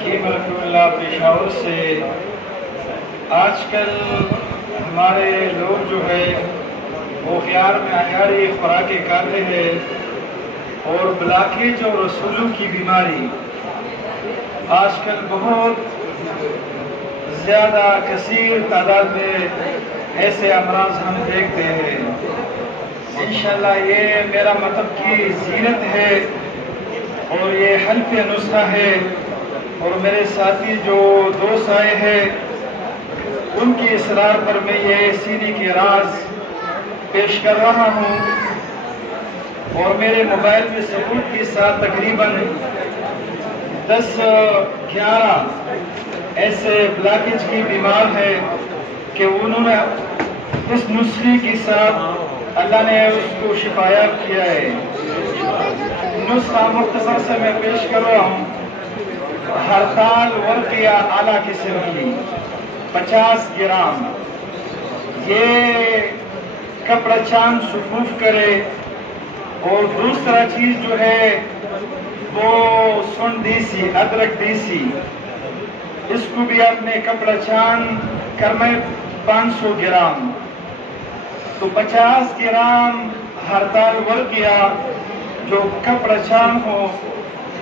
حکیم رحمۃ اللہ پشاور سے آج کل ہمارے لوگ جو ہے وہ خیار میں عیاری خوراکیں کھاتے ہیں اور بلاکیج اور رسولوں کی بیماری آج کل بہت زیادہ کثیر تعداد میں ایسے امراض ہم دیکھتے ہیں۔ انشاءاللہ یہ میرا مطلب کی زینت ہے اور یہ حلف نسخہ ہے، اور میرے ساتھی جو دوست آئے ہیں ان کی اصرار پر میں یہ سیدھی کے راز پیش کر رہا ہوں، اور میرے موبائل میں ثبوت کے ساتھ تقریباً 10-11 ایسے بلاکیج کی بیمار ہے کہ انہوں نے اس نسخے کے ساتھ اللہ نے اس کو شفایاب کیا ہے۔ نسخہ مختصر سے میں پیش کر رہا ہوں۔ ہڑتال ورقیہ اعلیٰ قسم کی 50 گرام، یہ کپڑا چاند صفوف کرے، اور دوسرا چیز جو ہے وہ سن دیسی ادرک دیسی، اس کو بھی آپ نے کپڑا چاند کرنے 500 گرام، تو 50 گرام ہڑتال ورقیہ جو کپڑا چاند ہو،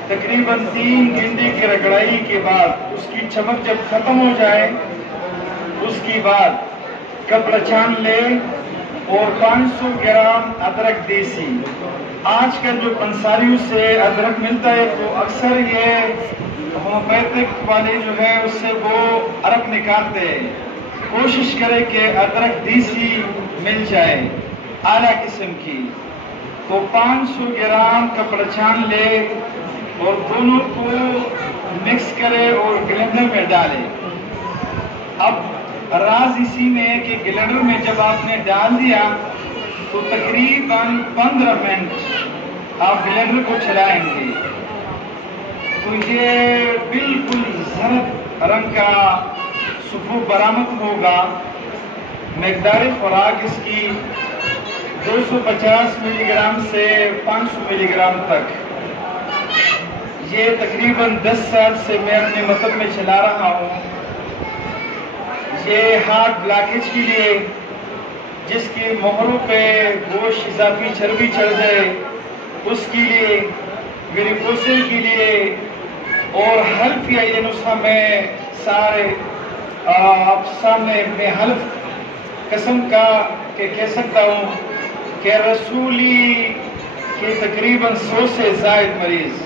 تقریباً 3 گھنٹے کی رگڑائی کے بعد اس کی چمک جب ختم ہو جائے اس کے بعد کپڑا چاند لے اور 500 گرام ادرک دیسی۔ آج کل جو پنساریوں سے ادرک ملتا ہے تو اکثر یہ ہومیوپیتھک والے جو ہے اس سے وہ ارک نکالتے ہیں، کوشش کرے کہ ادرک دیسی مل جائے اعلیٰ قسم کی، تو 500 گرام کپڑا چاند لے اور دونوں کو مکس کرے اور گلینڈر میں ڈالے۔ اب راز اسی میں ہے کہ گلینڈر میں جب آپ نے ڈال دیا تو تقریباً 15 منٹ آپ گلینڈر کو چلائیں گے تو یہ بالکل زرد رنگ کا صفوف برآمد ہوگا۔ مقدار خوراک اس کی 250 ملی گرام سے 500 ملی گرام تک۔ یہ تقریباً 10 سال سے میں اپنے مطلب میں چلا رہا ہوں۔ یہ ہارٹ بلاکیج کے لیے، جس کی مہروں پہ گوشت اضافی چربی چڑھ جائے اس کے لیے، ویریکوسل کے لیے، اور حلف یا یہ نسخہ میں سارے آپ سامنے میں حلف قسم کا کہ کہہ سکتا ہوں کہ رسولی کے تقریباً 100 سے زائد مریض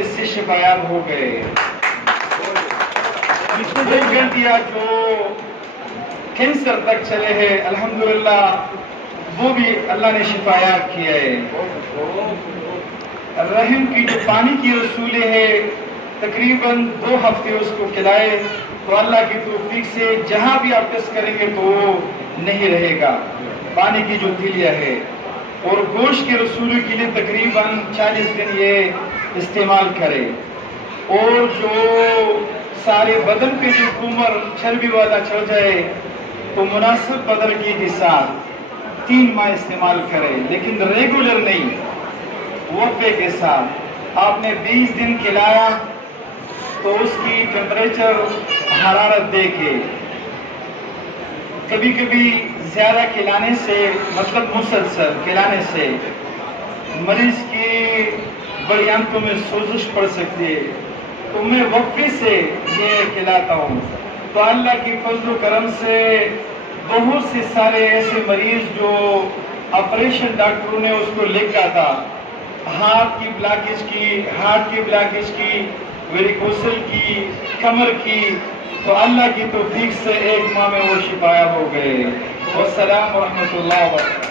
اس سے شفایاب ہو گئے۔ وہ گھنٹیاں جو کینسر تک چلے ہیں الحمدللہ وہ بھی اللہ نے شفایاب کیا ہے۔ رحم کی جو پانی کی رسولیں ہے تقریباً 2 ہفتے اس کو کھلائے تو اللہ کی توفیق سے جہاں بھی آپ ٹیسٹ کریں گے تو وہ نہیں رہے گا، پانی کی جو تیلیا ہے۔ اور گوشت کے رسولوں کے لیے تقریباً 40 دن یہ استعمال کرے، اور جو سارے بدن پہ جو کومر چربی والا چڑھ جائے تو مناسب بدرگی کے ساتھ 3 ماہ استعمال کرے، لیکن ریگولر نہیں، وقفے کے ساتھ۔ آپ نے 20 دن کھلایا تو اس کی ٹیمپریچر حرارت دے کے، کبھی کبھی زیادہ کھلانے سے مطلب مسلسل کھلانے سے مریض کی بڑی آنتوں میں سوزش پڑ سکتی ہے، تو میں وقفے سے یہ کھلاتا ہوں۔ تو اللہ کی فضل و کرم سے بہت سے سارے ایسے مریض جو آپریشن ڈاکٹروں نے اس کو لکھا تھا، ہارٹ کی بلاکیج کی، ویریکوسل کی، کمر کی، تو اللہ کی توفیق سے 1 ماہ میں وہ شفایاب ہو گئے۔ والسلام ورحمۃ اللہ وبرکاتہ۔